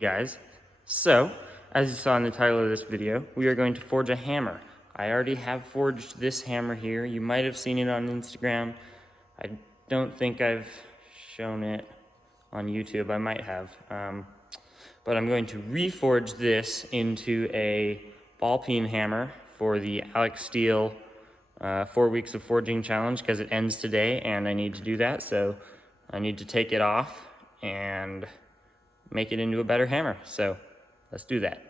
Guys, so as you saw in the title of this video, we are going to forge a hammer. I already have forged this hammer here. You might have seen it on Instagram. I don't think I've shown it on YouTube. I might have. But I'm going to reforge this into a ball peen hammer for the Alex Steele 4 weeks of forging challenge, because it ends today and I need to do that. So I need to take it off and make it into a better hammer. So let's do that.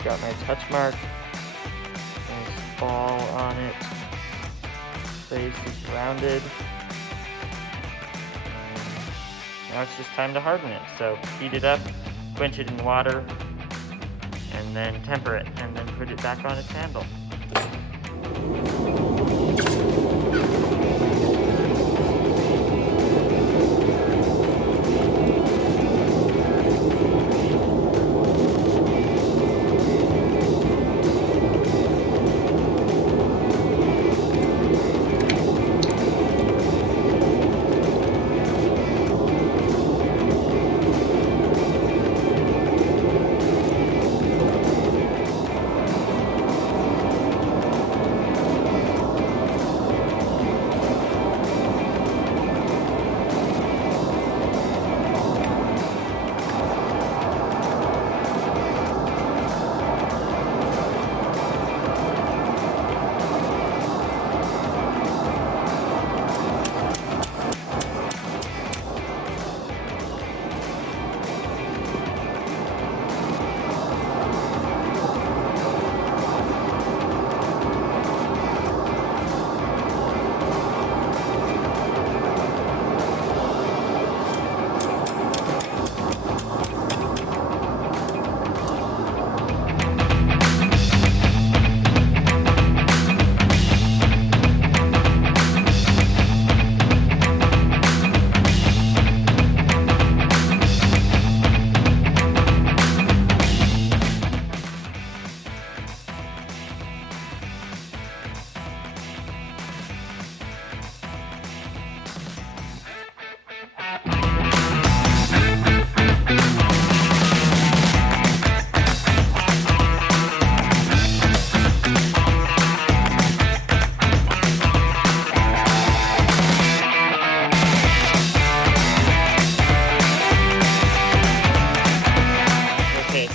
I've got my touch mark. Nice ball on it. Base is rounded. Now it's just time to harden it. So heat it up, quench it in water, and then temper it, and then put it back on its handle.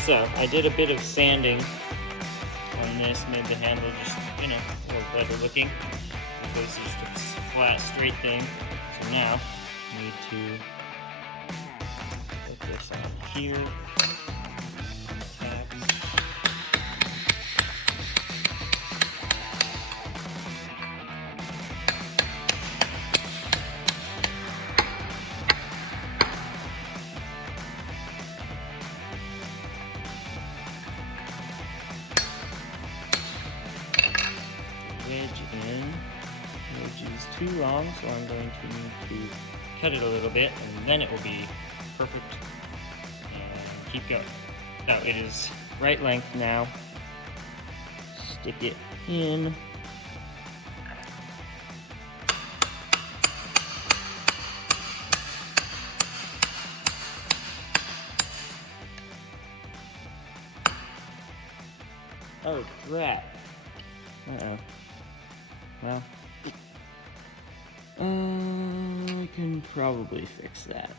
So I did a bit of sanding on this, made the handle just, a little better looking. This is just a flat, straight thing. So now I need to put this on here. Wedge in. Wedge is too long, so I'm going to need to cut it a little bit, and then it will be perfect. And keep going. So it is right length now. Stick it in. Oh, crap. Uh-oh. Well, I can probably fix that.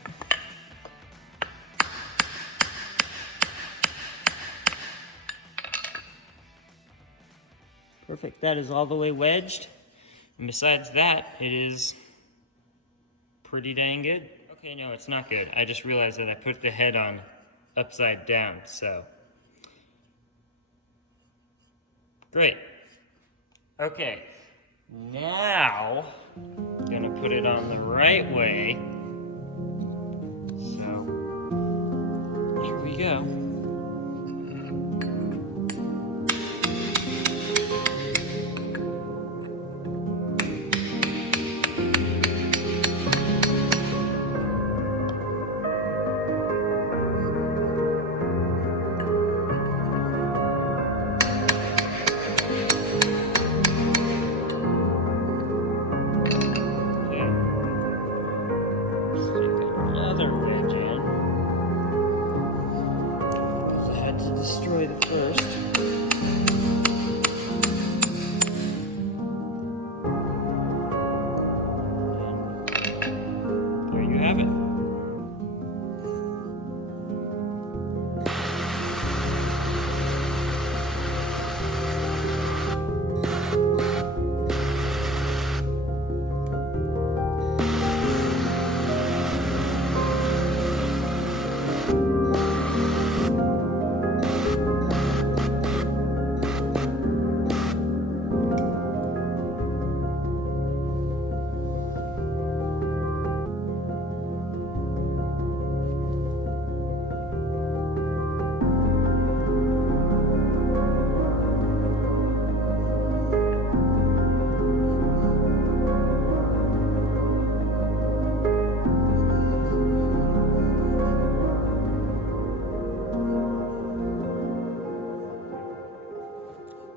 Perfect, that is all the way wedged. And besides that, it is pretty dang good. Okay, no, it's not good. I just realized that I put the head on upside down, so. Great. Okay, now I'm gonna put it on the right way. So, here we go.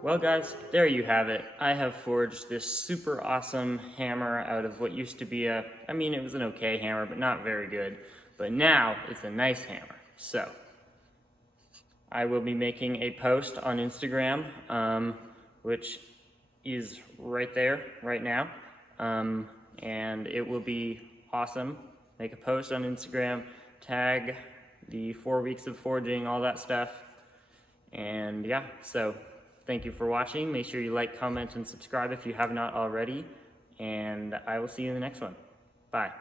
Well guys, there you have it. I have forged this super awesome hammer out of what used to be it was an okay hammer, but not very good. But now it's a nice hammer. So, I will be making a post on Instagram, which is right there, right now. And it will be awesome. Make a post on Instagram, tag the 4 weeks of forging, all that stuff. And yeah, so thank you for watching. Make sure you like, comment, and subscribe if you have not already. And I will see you in the next one. Bye.